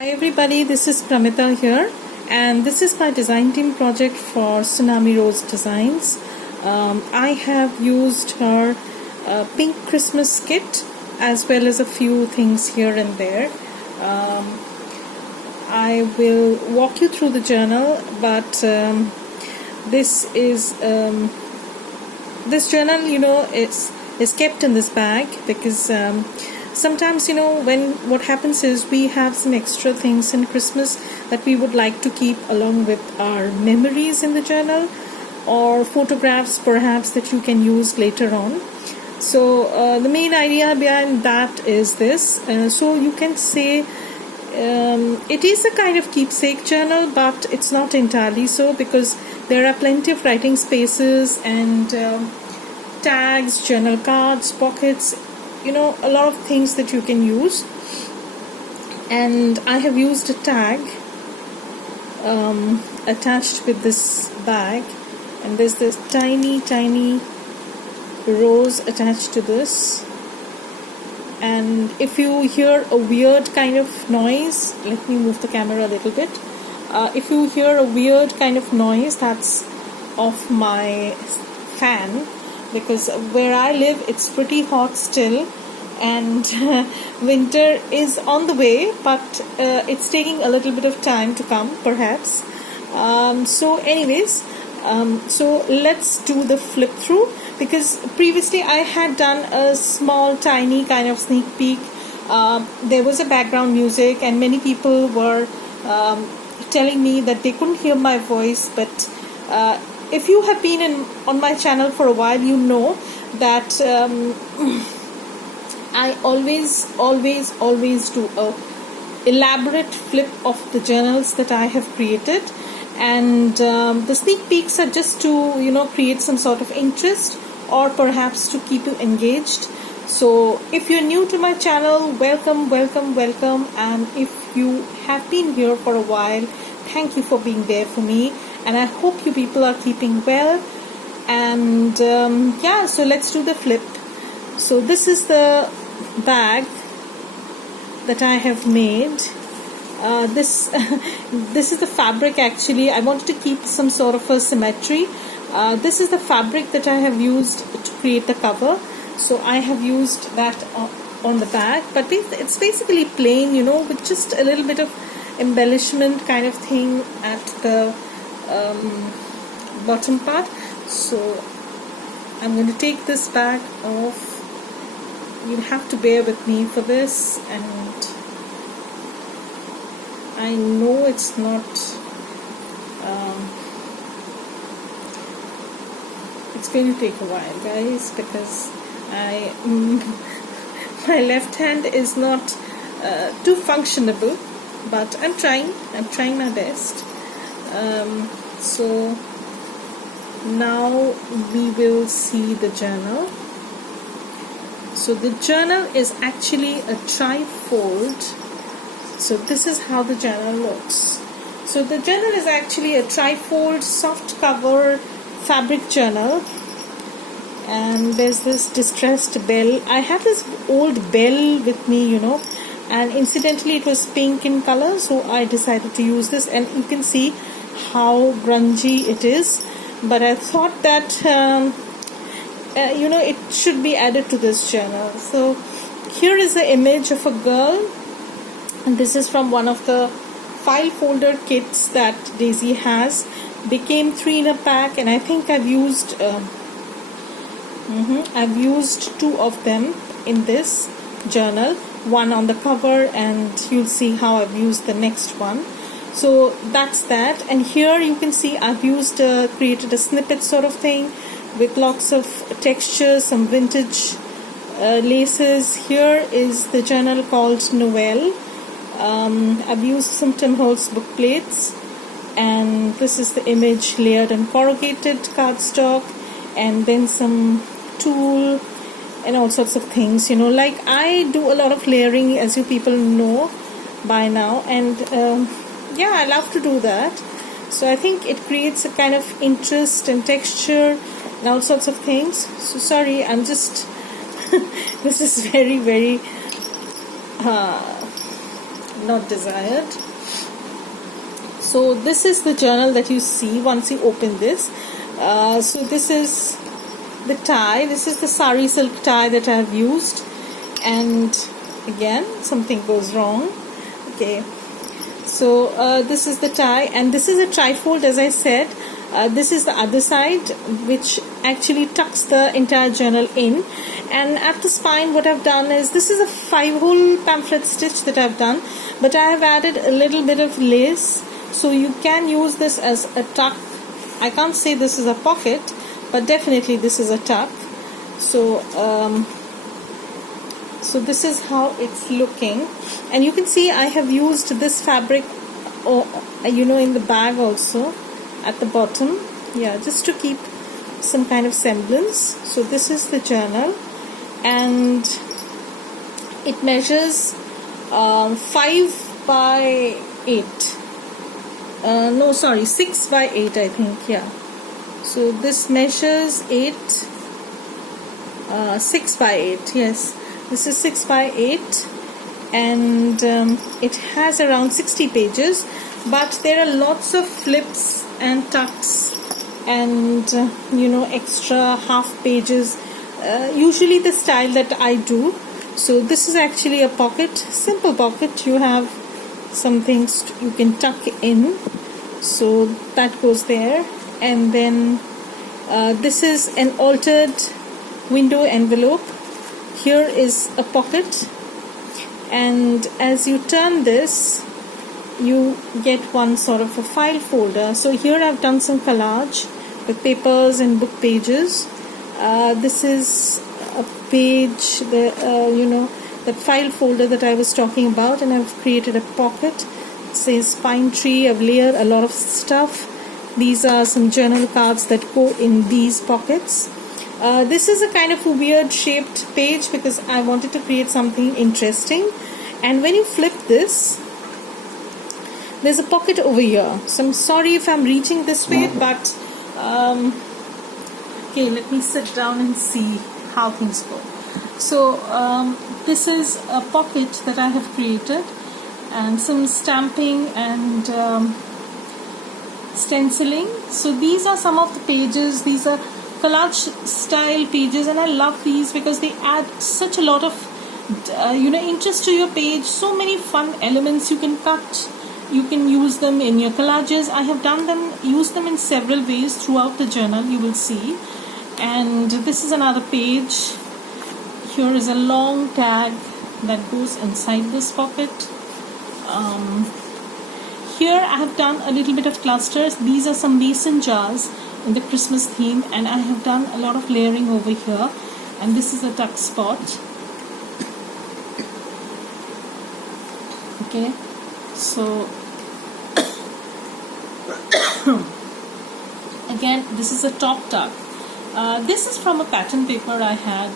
Hi everybody, this is Pramita here, and this is my design team project for Tsunami Rose Designs. I have used her pink Christmas kit as well as a few things here and there. I will walk you through the journal, but this journal, is kept in this bag because sometimes when what happens is we have some extra things in Christmas that we would like to keep along with our memories in the journal, or photographs perhaps that you can use later on. So the main idea behind that is this. So you can say it is a kind of keepsake journal, but it's not entirely so, because there are plenty of writing spaces and tags, journal cards, pockets, a lot of things that you can use. And I have used a tag attached with this bag, and there's this tiny rose attached to this. And if you hear a weird kind of noise, let me move the camera a little bit. If you hear a weird kind of noise, that's of my fan, because where I live it's pretty hot still, and winter is on the way, but it's taking a little bit of time to come perhaps. So let's do the flip through, because previously I had done a small tiny kind of sneak peek. There was a background music and many people were telling me that they couldn't hear my voice, but if you have been on my channel for a while, you know that I always do a elaborate flip of the journals that I have created, and the sneak peeks are just to create some sort of interest, or perhaps to keep you engaged. So if you're new to my channel, welcome, and if you have been here for a while, thank you for being there for me, and I hope you people are keeping well. And so let's do the flip. So this is the bag that I have made. This is the fabric. Actually, I wanted to keep some sort of a symmetry. This is the fabric that I have used to create the cover. So I have used that on the bag, but it's basically plain, with just a little bit of embellishment kind of thing at the bottom part. So I'm going to take this bag off. You'll have to bear with me for this, and I know it's not it's going to take a while, guys, because my left hand is not too functionable, but I'm trying my best. So now we will see the journal. So the journal is actually a trifold. So this is how the journal looks. So the journal is actually a trifold soft cover fabric journal, and there's this distressed bell. I have this old bell with me, and incidentally it was pink in color, so I decided to use this, and you can see how grungy it is, but I thought that it should be added to this journal. So here is the image of a girl, and this is from one of the file folder kits that Daisy has. They came 3 in a pack, and I think I've used two of them in this journal, one on the cover, and you'll see how I've used the next one. So that's that. And here you can see I've created a snippet sort of thing with lots of textures, some vintage laces. Here is the journal called Noel. I've used some Tim Holtz book plates, and this is the image layered and corrugated cardstock, and then some tulle and all sorts of things. Like I do a lot of layering, as you people know by now, and I love to do that. So I think it creates a kind of interest and texture and all sorts of things. So sorry, I'm just this is very not desired. So this is the journal that you see once you open this. So this is the tie. This is the sari silk tie that I have used, and again something goes wrong. Okay, so this is the tie, and this is a trifold, as I said. This is the other side, which actually tucks the entire journal in. And at the spine, what I've done is, this is a 5-hole pamphlet stitch that I've done, but I have added a little bit of lace, so you can use this as a tuck. I can't say this is a pocket, but definitely this is a tuck. So so this is how it's looking, and you can see I have used this fabric, in the bag also at the bottom, just to keep some kind of semblance. So this is the journal, and it measures 5 by 8. 6 by 8, I think. So this measures 6 by 8. Yes, this is 6 by 8, and it has around 60 pages, but there are lots of flips and tucks and extra half pages, usually the style that I do. So this is actually a pocket, simple pocket. You have some things you can tuck in, so that goes there. And then this is an altered window envelope. Here is a pocket, and as you turn this, you get one sort of a file folder. So here I've done some collage with papers and book pages. This is a page, that file folder that I was talking about, and I've created a pocket. It says pine tree. I've layered a lot of stuff. These are some journal cards that go in these pockets. This is a kind of a weird shaped page because I wanted to create something interesting. And when you flip this, there's a pocket over here. So I'm sorry if I'm reaching this way, but okay, let me sit down and see how things go. So this is a pocket that I have created, and some stamping and stenciling. So these are some of the pages. These are collage style pages, and I love these because they add such a lot of interest to your page. So many fun elements you can cut. You can use them in your collages. I have used them in several ways throughout the journal, you will see. And this is another page. Here is a long tag that goes inside this pocket. Here I have done a little bit of clusters. These are some mason jars in the Christmas theme, and I have done a lot of layering over here. And this is a tuck spot. Okay, so again, this is a top tuck. This is from a pattern paper I had,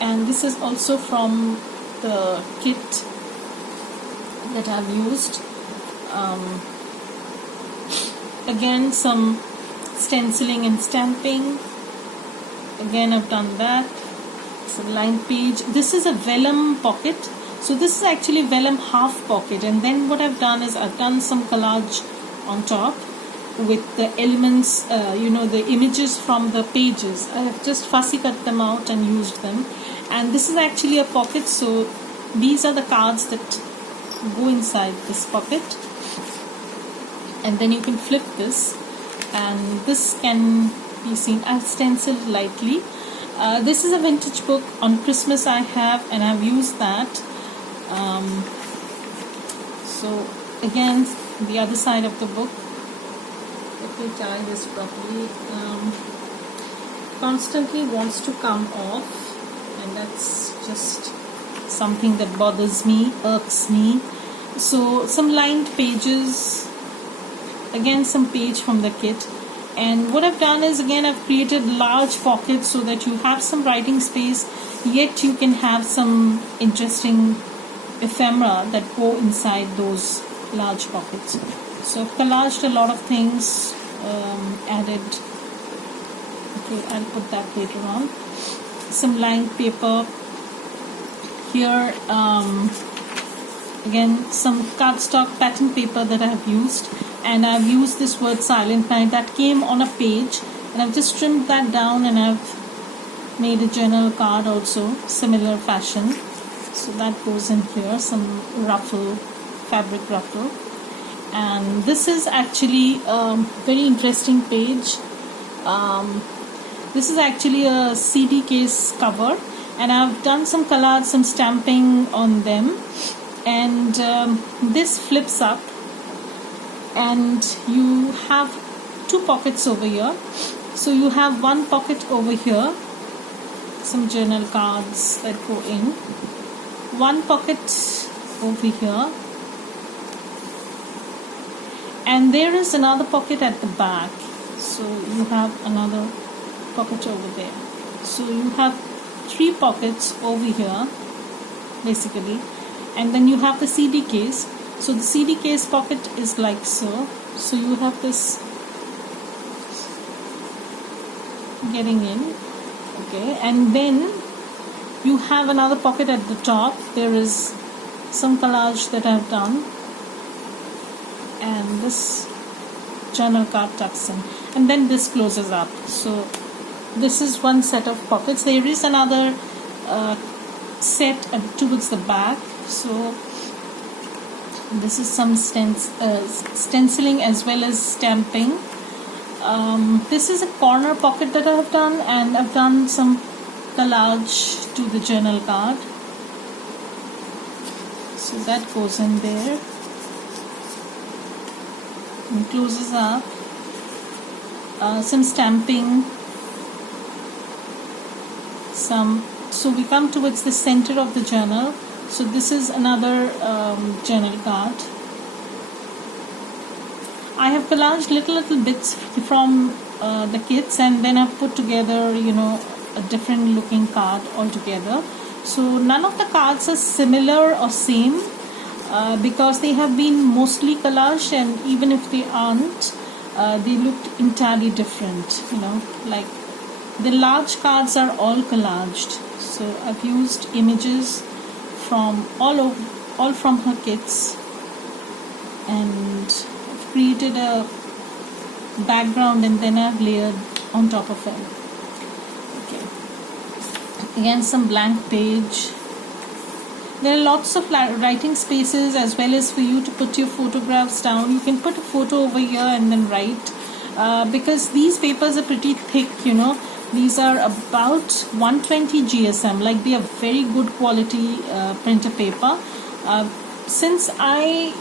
and this is also from the kit that I've used. Again, some stenciling and stamping. Again, I've done that. It's a lined page. This is a vellum pocket. So this is actually vellum half pocket, and then what I've done is I've done some collage on top with the elements, the images from the pages. I have just fussy cut them out and used them. And this is actually a pocket, so these are the cards that go inside this pocket. And then you can flip this, and this can be seen. I've stenciled lightly. This is a vintage book on Christmas I have, and I've used that. So again, the other side of the book. Let me tie this properly. Constantly wants to come off, and that's just something that bothers me, irks me. So some lined pages. Again, some page from the kit. And what I've done is, again, I've created large pockets so that you have some writing space, yet you can have some interesting ephemera that go inside those large pockets. So I've collaged a lot of things, added. Okay, I'll put that later on. Some lined paper. Here, again some cardstock pattern paper that I have used, and I've used this word Silent Night that came on a page, and I've just trimmed that down and I've made a journal card also similar fashion. So that goes in here, some ruffle, fabric ruffle. And this is actually a very interesting page. This is actually a CD case cover, and I've done some collage, some stamping on them, and this flips up and you have two pockets over here. So you have one pocket over here, some journal cards that go in, one pocket over here, and there is another pocket at the back. So you have another pocket over there. So you have three pockets over here basically, and then you have the CD case. So the CD case pocket is like so. So you have this getting in, okay, and then you have another pocket at the top. There is some collage that I've done, and this journal card tucks in, and then this closes up. So this is one set of pockets. There is another set towards the back. So this is some stenciling as well as stamping. This is a corner pocket that I have done, and I've done some collage to the journal card. So that goes in there and closes up. Some stamping, so we come towards the center of the journal. So this is another journal card. I have collaged little bits from the kits, and then I've put together, a different looking card altogether. So none of the cards are similar or same, because they have been mostly collaged, and even if they aren't, they looked entirely different. Like the large cards are all collaged. So I've used images from all from her kits, and I've created a background, and then I've layered on top of it. Okay. Again, some blank page. There are lots of writing spaces as well as for you to put your photographs down. You can put a photo over here and then write, because these papers are pretty thick. These are about 120 GSM, like they are very good quality printer paper. Since I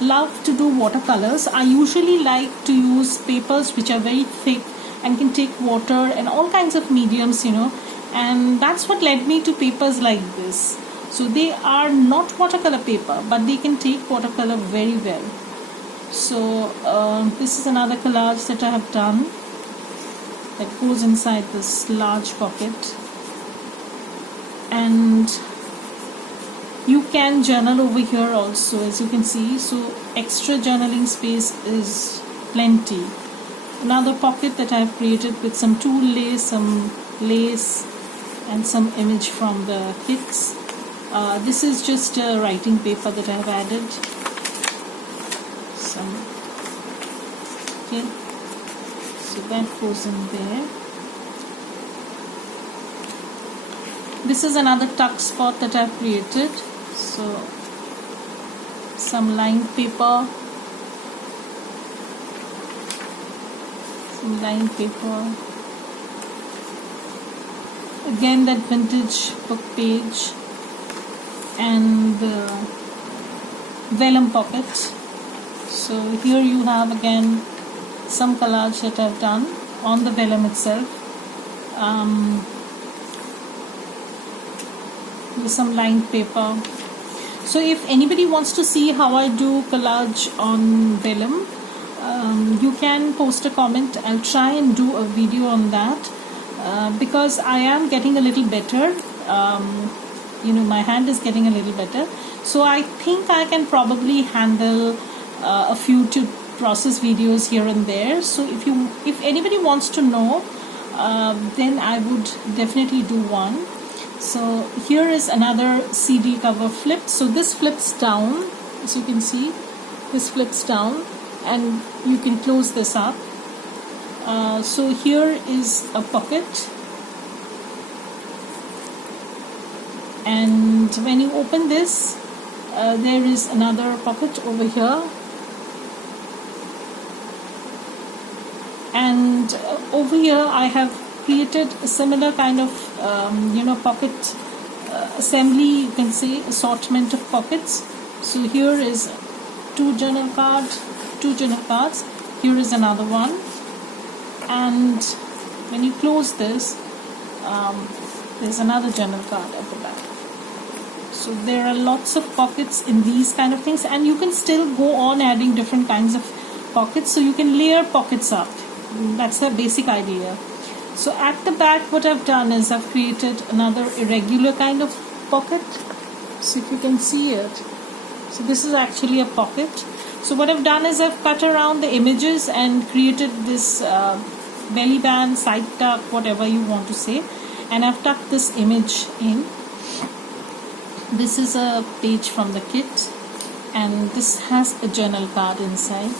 love to do watercolors, I usually like to use papers which are very thick and can take water and all kinds of mediums, and that's what led me to papers like this. So they are not watercolor paper, but they can take watercolor very well. So this is another collage that I have done that goes inside this large pocket, and you can journal over here also, as you can see. So extra journaling space is plenty. Another pocket that I have created with some tool lace, some lace, and some image from the kits. This is just a writing paper that I have added. Okay, so that goes in there. This is another tuck spot that I have created. So some lined paper, again that vintage book page, and the vellum pocket. So here you have again some collage that I've done on the vellum itself, with some lined paper. So if anybody wants to see how I do collage on vellum, you can post a comment. I'll try and do a video on that, because I am getting a little better. My hand is getting a little better, so I think I can probably handle a few to process videos here and there. So if anybody wants to know, then I would definitely do one. So here is another CD cover flip. So this flips down, as you can see, this flips down, and you can close this up. So here is a pocket, and when you open this, there is another pocket over here, and over here I have created a similar kind of pocket assembly, you can say, assortment of pockets. So here is two journal cards. Here is another one, and when you close this, there's another journal card at the back. So there are lots of pockets in these kind of things, and you can still go on adding different kinds of pockets, so you can layer pockets up. That's the basic idea. So at the back, what I've done is I've created another irregular kind of pocket. So if you can see it, so this is actually a pocket. So what I've done is I've cut around the images and created this belly band, side tuck, whatever you want to say, and I've tucked this image in. This is a page from the kit, and this has a journal card inside.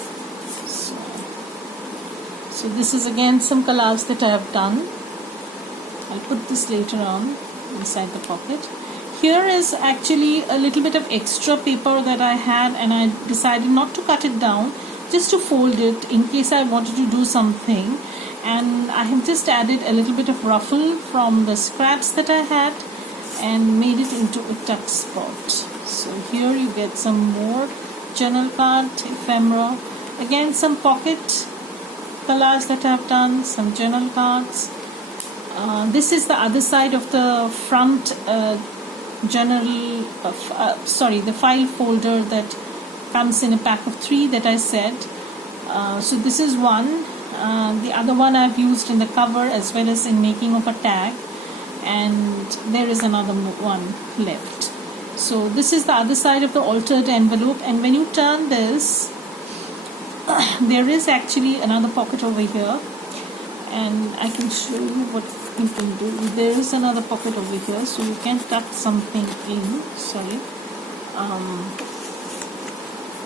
So this is again some collage that I have done. I'll put this later on inside the pocket. Here is actually a little bit of extra paper that I had, and I decided not to cut it down, just to fold it in case I wanted to do something. And I have just added a little bit of ruffle from the scraps that I had and made it into a tuck spot. So here you get some more journal card ephemera, again some pocket collage that I have done, some journal cards. This is the other side of the front the file folder that comes in a pack of 3 that I said. So this is one. The other one I've used in the cover as well as in making of a tag, and there is another one left. So this is the other side of the altered envelope, and when you turn this, there is actually another pocket over here, and I can show you what you can do. There is another pocket over here, so you can tuck something in.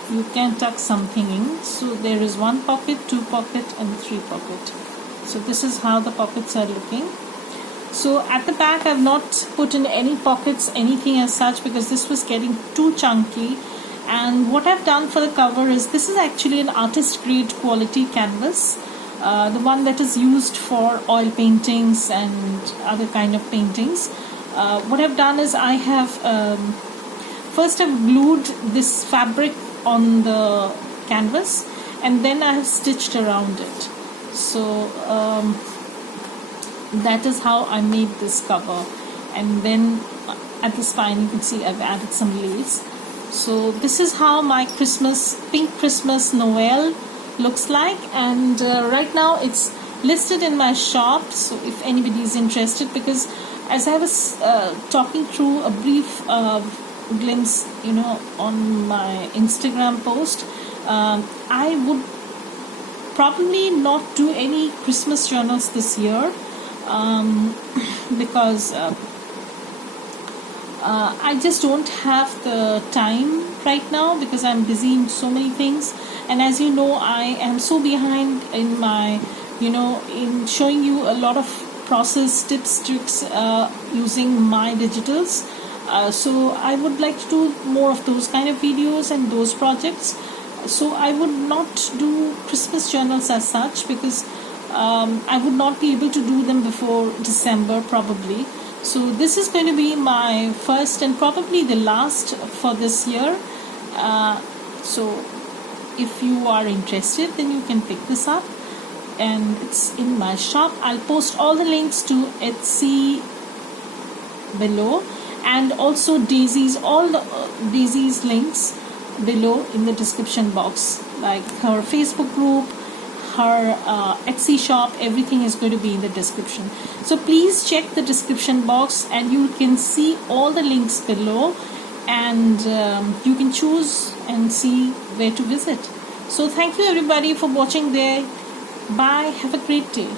You can tuck something in. So there is 1 pocket, 2 pocket, and 3 pocket. So this is how the pockets are looking. So at the back I've not put in any pockets, anything as such, because this was getting too chunky. And what I've done for the cover is, this is actually an artist grade quality canvas, the one that is used for oil paintings and other kind of paintings. What I've done is I have first I've glued this fabric on the canvas, and then I have stitched around it. So that is how I made this cover. And then at the spine you can see I've added some lace. So this is how my Pink Christmas Noel looks like, and right now it's listed in my shop. So if anybody is interested, because as I was talking through a brief glimpse, on my Instagram post, I would probably not do any Christmas journals this year, because I just don't have the time right now, because I'm busy in so many things. And as you know, I am so behind in my, in showing you a lot of process tips, tricks using my digitals. So I would like to do more of those kind of videos and those projects. So I would not do Christmas journals as such, because I would not be able to do them before December probably. So this is going to be my first and probably the last for this year. So if you are interested, then you can pick this up, and it's in my shop. I'll post all the links to Etsy below, and also Daisy's, all the Daisy's links below in the description box, like her Facebook group, her Etsy shop, everything is going to be in the description. So please check the description box, and you can see all the links below, and you can choose and see where to visit. So thank you everybody for watching there. Bye. Have a great day.